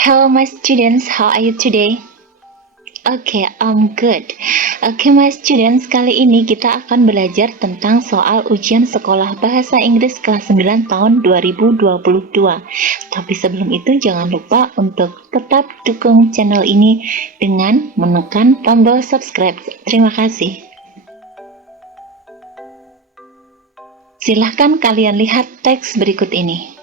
Hello my students, how are you today? Okay, I'm good. Okay my students, kali ini kita akan belajar tentang soal ujian sekolah bahasa Inggris kelas 9 tahun 2022. Tapi sebelum itu jangan lupa untuk tetap dukung channel ini dengan menekan tombol subscribe. Terima kasih. Silahkan kalian lihat teks berikut ini.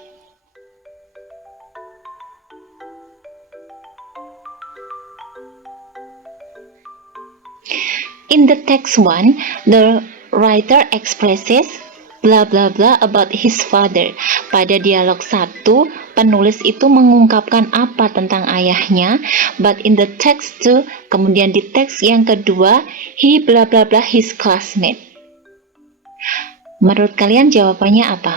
In the text 1, the writer expresses blah blah blah about his father. Pada dialog 1, penulis itu mengungkapkan apa tentang ayahnya, but in the text 2, kemudian di teks yang kedua, he blah blah blah his classmate. Menurut kalian jawabannya apa?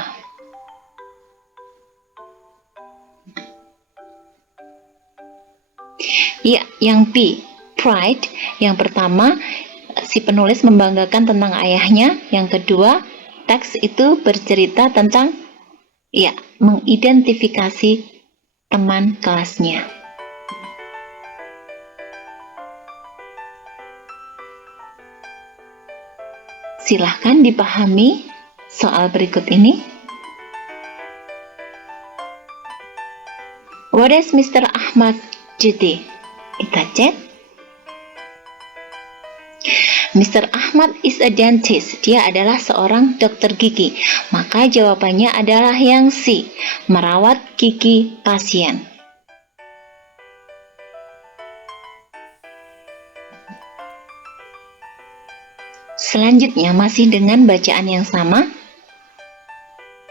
Ya, yang B, pride. Yang pertama, si penulis membanggakan tentang ayahnya. Yang kedua, teks itu bercerita tentang mengidentifikasi teman kelasnya. Silahkan dipahami soal berikut ini. What is Mr. Ahmad duty? Kita cek. Mr. Ahmad is a dentist. Dia adalah seorang dokter gigi. Maka jawabannya adalah yang C, merawat gigi pasien. Selanjutnya masih dengan bacaan yang sama.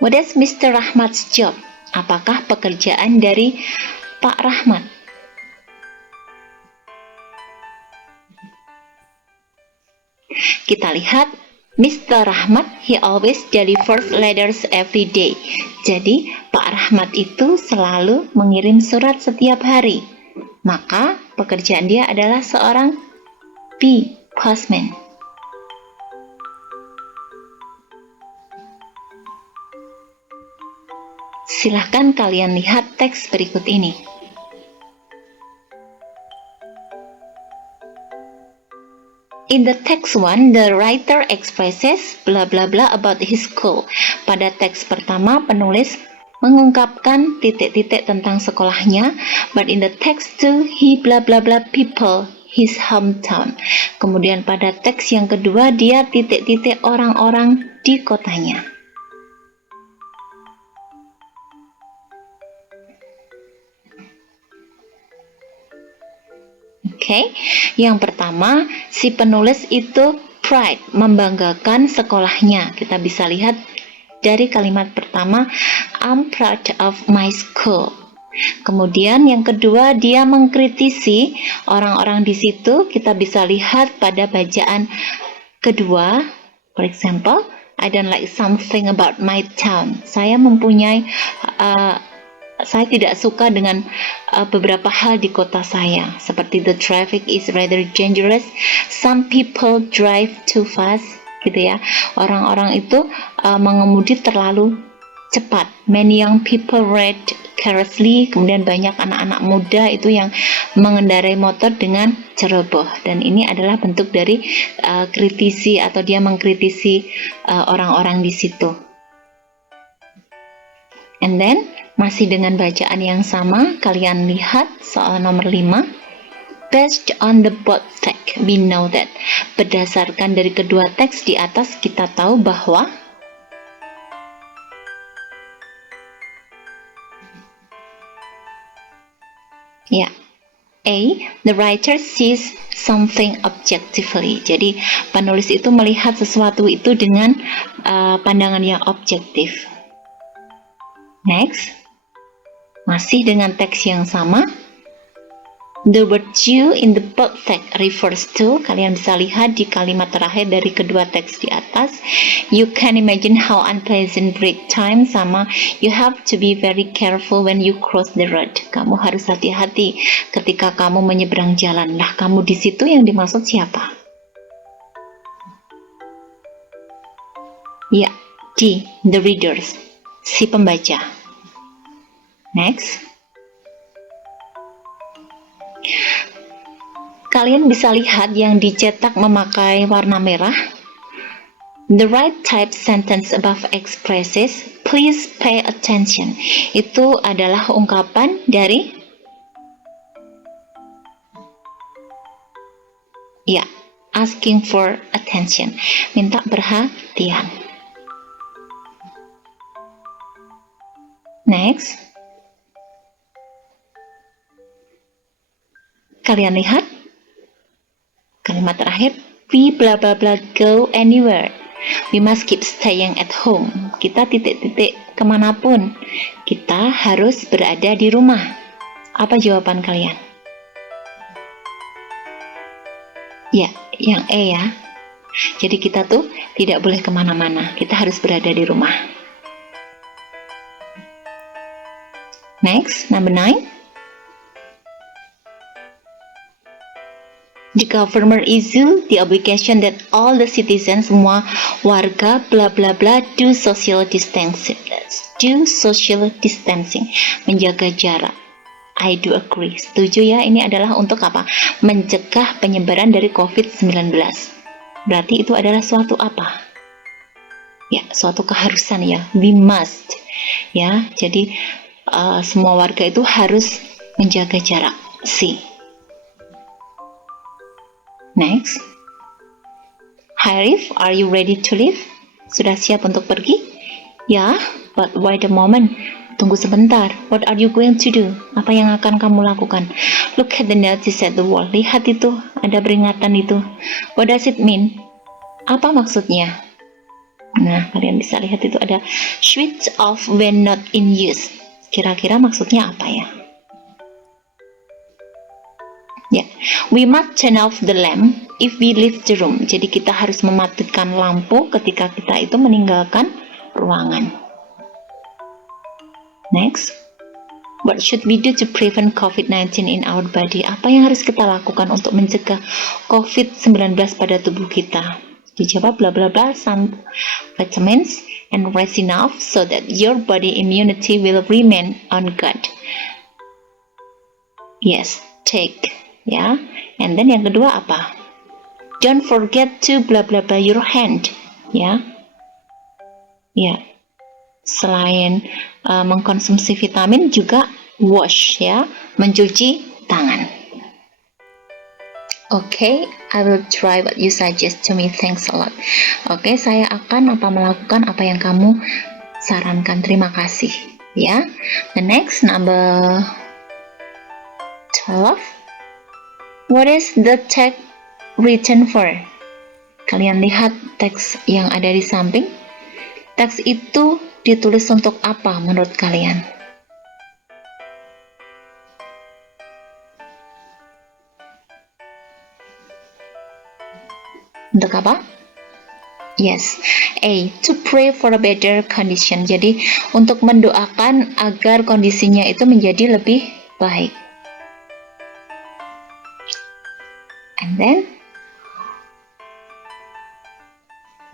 What is Mr. Rahmat's job? Apakah pekerjaan dari Pak Rahmat? Kita lihat, Mr. Rahmat, he always delivers letters every day. Jadi, Pak Rahmat itu selalu mengirim surat setiap hari. Maka, pekerjaan dia adalah seorang B, postman. Silahkan kalian lihat teks berikut ini. In the text 1, the writer expresses blah blah blah about his school. Pada teks pertama, penulis mengungkapkan titik-titik tentang sekolahnya, but in the text 2, he blah blah blah people his hometown. Kemudian pada teks yang kedua, dia titik-titik orang-orang di kotanya. Oke, yang pertama, si penulis itu pride, membanggakan sekolahnya. Kita bisa lihat dari kalimat pertama, I'm proud of my school. Kemudian yang kedua, dia mengkritisi orang-orang di situ. Kita bisa lihat pada bacaan kedua, for example, I don't like something about my town. Saya tidak suka dengan beberapa hal di kota saya, seperti the traffic is rather dangerous, some people drive too fast, gitu ya. Orang-orang itu mengemudi terlalu cepat. Many young people ride carelessly. Kemudian banyak anak-anak muda itu yang mengendarai motor dengan ceroboh. Dan ini adalah bentuk dari kritisi atau dia mengkritisi orang-orang di situ. And then, masih dengan bacaan yang sama, kalian lihat soal nomor 5. Based on the both text, we know that. Berdasarkan dari kedua teks di atas, kita tahu bahwa A, the writer sees something objectively. Jadi, penulis itu melihat sesuatu itu dengan pandangan yang objektif. Next, masih dengan teks yang sama. The word you in the both text refers to, kalian bisa lihat di kalimat terakhir dari kedua teks di atas. You can imagine how unpleasant break time, sama you have to be very careful when you cross the road. Kamu harus hati-hati ketika kamu menyeberang jalan. Lah, kamu di situ yang dimaksud siapa? Ya, D, the readers, si pembaca. Next. Kalian bisa lihat yang dicetak memakai warna merah. The right type sentence above expresses please pay attention. Itu adalah ungkapan dari asking for attention, minta perhatian. Next, kalian lihat kalimat terakhir, we blah blah blah go anywhere. We must keep staying at home. Kita titik-titik kemanapun, kita harus berada di rumah. Apa jawaban kalian? Ya, yang E ya. Jadi kita tuh tidak boleh kemana-mana, kita harus berada di rumah. Next, number 9. The government issue the obligation that all the citizens, semua warga, bla bla bla, do social distancing, menjaga jarak. I do agree, setuju ya. Ini adalah untuk apa? Mencegah penyebaran dari COVID-19. Berarti itu adalah suatu apa? Ya, suatu keharusan ya. We must. Ya, jadi semua warga itu harus menjaga jarak. C. Next. Hi Rif, are you ready to leave? Sudah siap untuk pergi? Ya, but wait a moment. Tunggu sebentar. What are you going to do? Apa yang akan kamu lakukan? Look at the notice at the wall. Lihat itu, ada peringatan itu. What does it mean? Apa maksudnya? Nah, kalian bisa lihat itu ada switch off when not in use. Kira-kira maksudnya apa ya? Ya, we must turn off the lamp if we leave the room. Jadi kita harus mematikan lampu ketika kita itu meninggalkan ruangan. Next, what should we do to prevent COVID-19 in our body? Apa yang harus kita lakukan untuk mencegah COVID-19 pada tubuh kita? Dijawab bla bla bla, some vitamins and rest enough so that your body immunity will remain on good. Yes, take. Ya, and then yang kedua apa? Don't forget to bla bla bla your hand, ya. Ya, selain mengkonsumsi vitamin juga wash, ya, mencuci tangan. Okay, I will try what you suggest to me. Thanks a lot. Okay, saya akan melakukan apa yang kamu sarankan. Terima kasih, ya. The next, number 12. What is the text written for? Kalian lihat teks yang ada di samping. Teks itu ditulis untuk apa menurut kalian? Untuk apa? Yes, A. To pray for a better condition. Jadi untuk mendoakan agar kondisinya itu menjadi lebih baik. And then,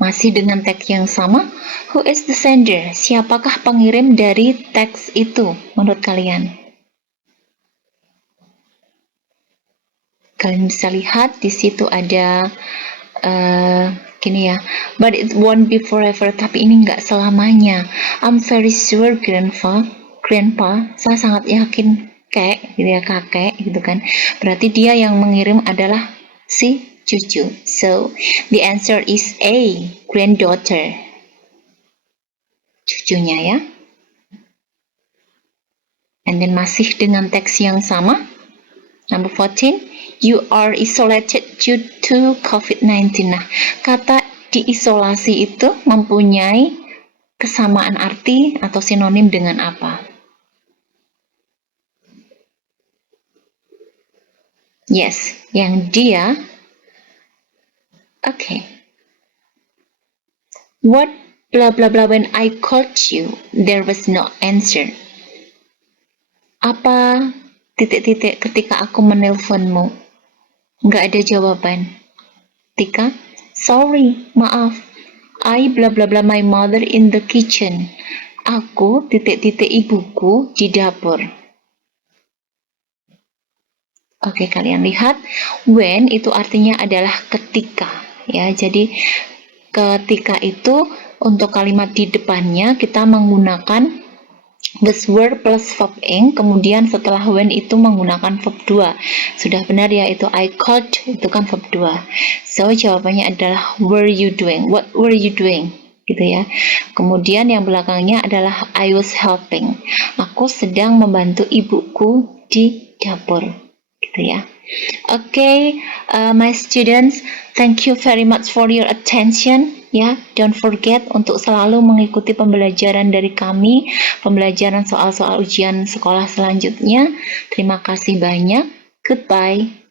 masih dengan teks yang sama, who is the sender? Siapakah pengirim dari teks itu menurut kalian? Kalian bisa lihat di situ ada gini ya, but it won't be forever. Tapi ini nggak selamanya. I'm very sure, grandpa, saya sangat yakin, gitu ya, kakek, gitu kan. Berarti dia yang mengirim adalah si cucu. So, the answer is A, granddaughter. Cucunya ya. And then masih dengan teks yang sama. Number 14, you are isolated due to COVID-19. Nah, kata diisolasi itu mempunyai kesamaan arti atau sinonim dengan apa? Yes, yang dia. Okay. What blah blah blah when I called you, there was no answer. Apa titik-titik ketika aku menelponmu? Nggak ada jawaban. Tika, sorry, maaf. I blah blah blah my mother in the kitchen. Aku titik-titik ibuku di dapur. Oke, kalian lihat when itu artinya adalah ketika ya. Jadi ketika itu untuk kalimat di depannya kita menggunakan this word plus verb ing, kemudian setelah when itu menggunakan verb 2. Sudah benar ya, itu I called, itu kan verb 2. So jawabannya adalah were you doing? What were you doing? Gitu ya. Kemudian yang belakangnya adalah I was helping. Aku sedang membantu ibuku di dapur. Gitu ya. Okay, my students, thank you very much for your attention. Ya, don't forget untuk selalu mengikuti pembelajaran dari kami, pembelajaran soal-soal ujian sekolah selanjutnya. Terima kasih banyak. Goodbye.